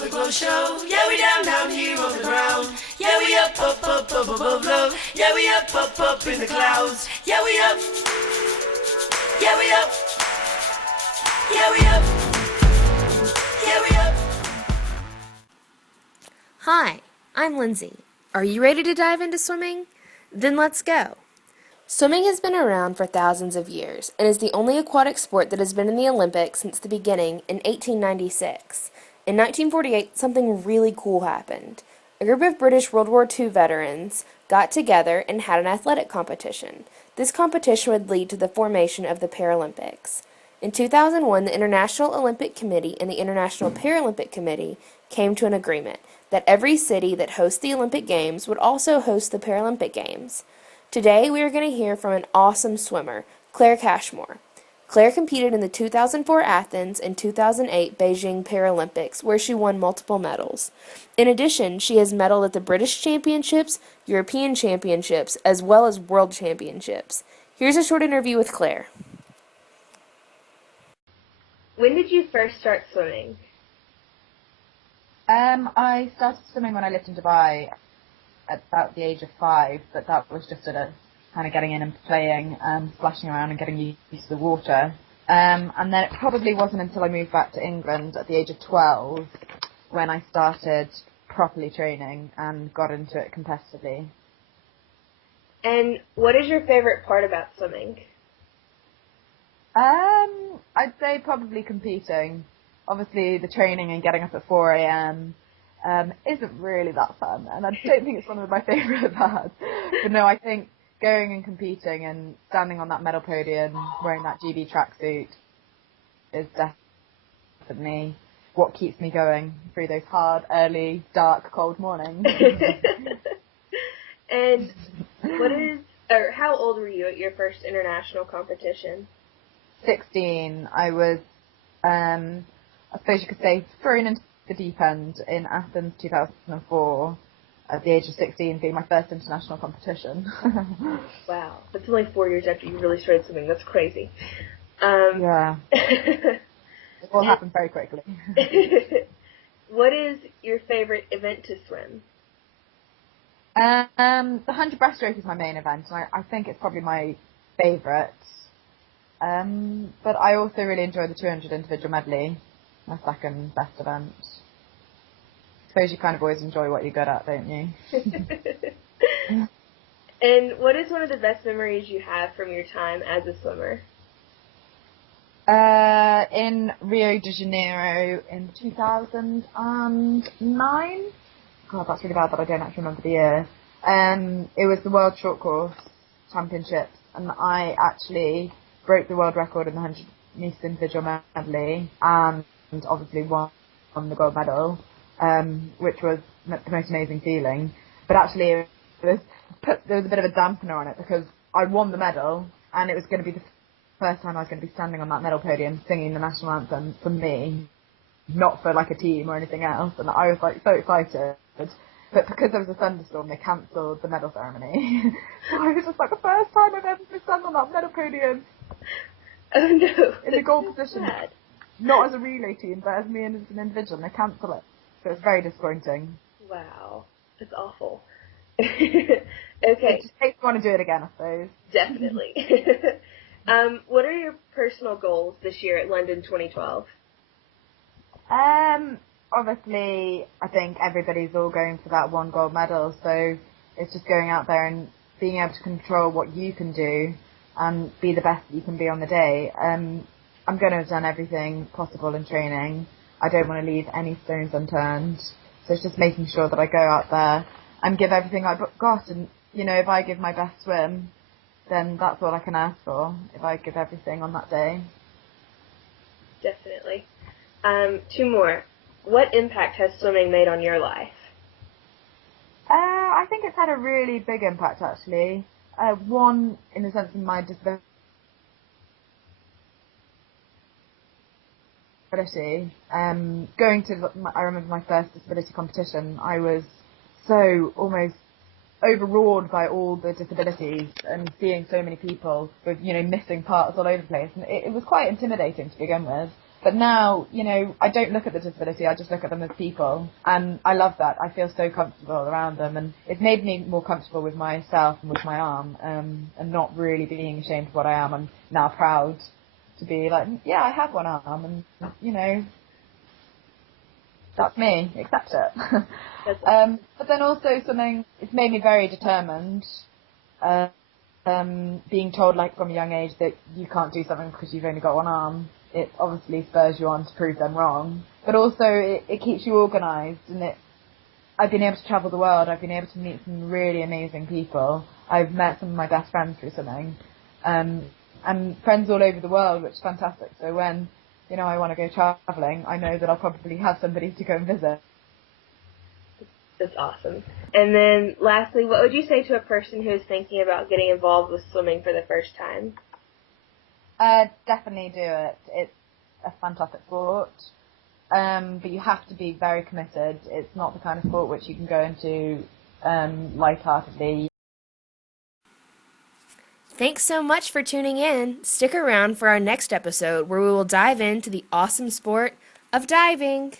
for the glow show. Yeah, we down, down here on the ground. Yeah, we up, up, up, up above low. Yeah, we up, up, up in the clouds. Yeah, we up. Yeah, we up. Yeah, we up. Yeah, we up. Hi, I'm Lindsay. Are you ready to dive into swimming? Then let's go. Swimming has been around for thousands of years and is the only aquatic sport that has been in the Olympics since the beginning in 1896. In 1948, something really cool happened. A group of British World War II veterans got together and had an athletic competition. This competition would lead to the formation of the Paralympics. In 2001, the International Olympic Committee and the International Paralympic Committee came to an agreement that every city that hosts the Olympic Games would also host the Paralympic Games. Today, we are going to hear from an awesome swimmer, Claire Cashmore. Claire competed in the 2004 Athens and 2008 Beijing Paralympics, where she won multiple medals. In addition, she has medaled at the British Championships, European Championships, as well as World Championships. Here's a short interview with Claire. When did you first start swimming? I started swimming when I lived in Dubai at about the age of 5, but that was just at a kind of getting in and playing, splashing around and getting used to the water. And then it probably wasn't until I moved back to England at the age of 12 when I started properly training and got into it competitively. And what is your favorite part about swimming? I'd say probably competing. Obviously, the training and getting up at 4 a.m. Isn't really that fun, and I don't think it's one of my favourite parts. But no, I think going and competing and standing on that medal podium wearing that GB tracksuit is definitely what keeps me going through those hard, early, dark, cold mornings. And how old were you at your first international competition? 16. I was, I suppose you could say, thrown into the deep end in Athens 2004 at the age of 16, being my first international competition. Wow, that's only 4 years after you really started swimming. That's crazy. Yeah. It all happened very quickly. What is your favorite event to swim? The 100 breaststroke is my main event, and I think it's probably my favourite. But I also really enjoy the 200 individual medley, my second best event. I suppose you kind of always enjoy what you're good at, don't you? And what is one of the best memories you have from your time as a swimmer? In Rio de Janeiro in 2009. God, that's really bad that I don't actually remember the year. It was the World Short Course Championships, and I actually broke the world record in the 100 metres individual medley, and obviously won the gold medal, which was the most amazing feeling. But actually, there was a bit of a dampener on it because I won the medal, and it was going to be the first time I was going to be standing on that medal podium singing the national anthem for me, not for like a team or anything else. And I was like so excited. But because there was a thunderstorm, they cancelled the medal ceremony. So I was just like, the first time I've ever been standing on that medal podium. Oh no. In the goal position. Sad. Not as a relay team, but as me and as an individual, and they cancel it. So it's very disappointing. Wow. That's awful. Okay. It just makes me want to do it again, I suppose. Definitely. What are your personal goals this year at London 2012? Obviously, I think everybody's all going for that one gold medal, so it's just going out there and being able to control what you can do and be the best that you can be on the day. I'm going to have done everything possible in training. I don't want to leave any stones unturned, so it's just making sure that I go out there and give everything I've got, and, you know, if I give my best swim, then that's all I can ask for, if I give everything on that day. Definitely. 2 more. What impact has swimming made on your life? I think it's had a really big impact, actually. One, in the sense of my disability. Going to, I remember my first disability competition, I was so almost overawed by all the disabilities and seeing so many people with, you know, missing parts all over the place. And it was quite intimidating to begin with. But now, I don't look at the disability, I just look at them as people. And I love that. I feel so comfortable around them. And it's made me more comfortable with myself and with my arm, and not really being ashamed of what I am. I'm now proud to be like, yeah, I have one arm, and, that's me, accept it. But then also it's made me very determined, being told like from a young age that you can't do something because you've only got one arm. It obviously spurs you on to prove them wrong, but also it keeps you organised, and I've been able to travel the world, I've been able to meet some really amazing people, I've met some of my best friends through swimming, and friends all over the world, which is fantastic. So when I want to go travelling, I know that I'll probably have somebody to go and visit. That's awesome. And then lastly, what would you say to a person who is thinking about getting involved with swimming for the first time? Definitely do it. It's a fantastic sport, but you have to be very committed. It's not the kind of sport which you can go into lightheartedly. Thanks so much for tuning in. Stick around for our next episode where we will dive into the awesome sport of diving.